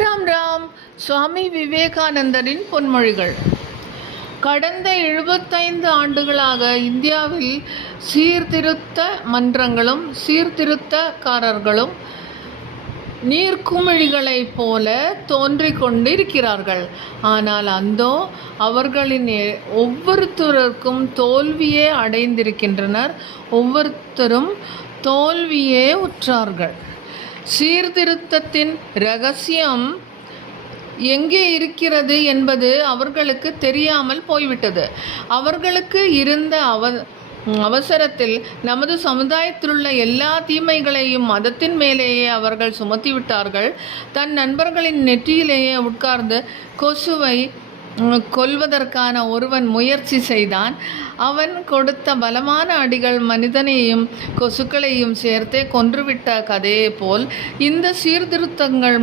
ராம் ராம். சுவாமி விவேகானந்தரின் பொன்மொழிகள். கடந்த 75 ஆண்டுகளாக இந்தியாவில் சீர்திருத்த மன்றங்களும் சீர்திருத்தக்காரர்களும் நீர்க்குமிழிகளைப் போல தோன்றிக் கொண்டிருக்கிறார்கள். ஆனால் அந்தோ அவர்களின் ஒவ்வொருத்தருக்கும் தோல்வியே அடைந்திருக்கின்றனர். ஒவ்வொருத்தரும் தோல்வியே உற்றார்கள். சீர்திருத்தத்தின் இரகசியம் எங்கே இருக்கிறது என்பது அவர்களுக்கு தெரியாமல் போய்விட்டது. அவர்களுக்கு இருந்த அவசரத்தில் நமது சமுதாயத்திலுள்ள எல்லா தீமைகளையும் மதத்தின் மேலேயே அவர்கள் சுமத்திவிட்டார்கள். தன் நண்பர்களின் நெற்றியிலேயே உட்கார்ந்து கொசுவை கொல்வதற்கான ஒருவன் முயற்சி செய்தான். அவன் கொடுத்த பலமான அடிகள் மனிதனையும் கொசுக்களையும் சேர்த்தே கொன்றுவிட்ட கதையை போல் இந்த சீர்திருத்தங்கள்